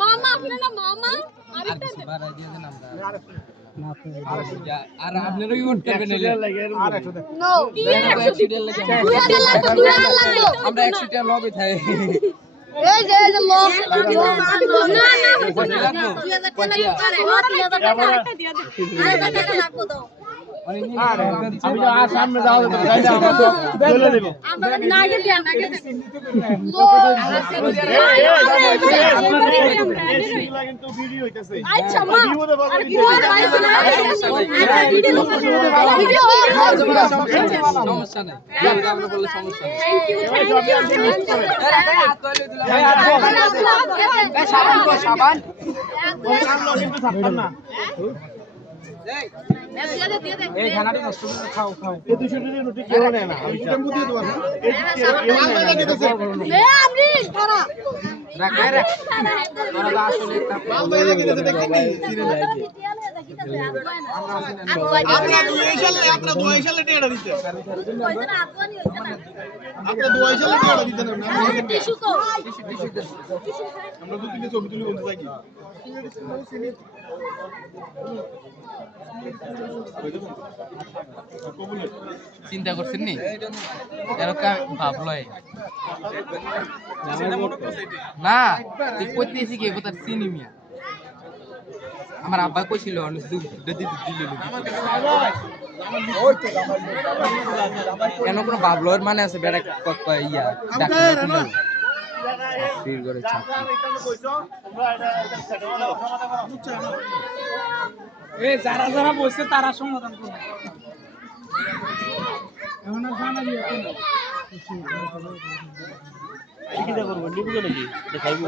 মামা আপনার না মামা আর আপনারা কি করতে পারবেন নো কি 100 টাকা লাগে আমরা 100 টাকা লবে থাই এই যে লো না না 2000 টাকা লাগবে তো আমি আর সামনে যাও চলে দেব আমরা নাগে দিয়া নাগে লো কিন্তু ভিডিও হইতাছে আচ্ছা মা আর ভিডিও আইছে না ভিডিও সমস্যা নাই আমরা বললে সমস্যা নাই থ্যাংক ইউ সাবান কিন্তু ছাড়তাম না এই খানাটা নষ্ট করে খাও খাও এই 200 টাকা রুটি কেউ নেয় না আমি এটা মুদি দেব না এই এ আপনি ধরা রাখ রাখ ধরা আসলে একটা মাল লাগে দিতে দেখেনি আমরা 2 সালে টেড়া দিতে আমরা 2 সালে টেড়া দিতে না টিস্যু তো আমরা দুদিনে ছবি তুলি বলতে থাকি চিন্তা করছেন নি এরকম ভাবলো না তুই কইতেছি কি কথা চিনি মিয়া আমার আব্বা কইছিল কেন কোনো ভাবলোর মানে আছে বেড়া ইয়া চাকরি করে এই যারা যারা বসে তারা সমাধান করবে এমন জানা দিয়ে কি দা করব নিবো নাকি দেখাইবো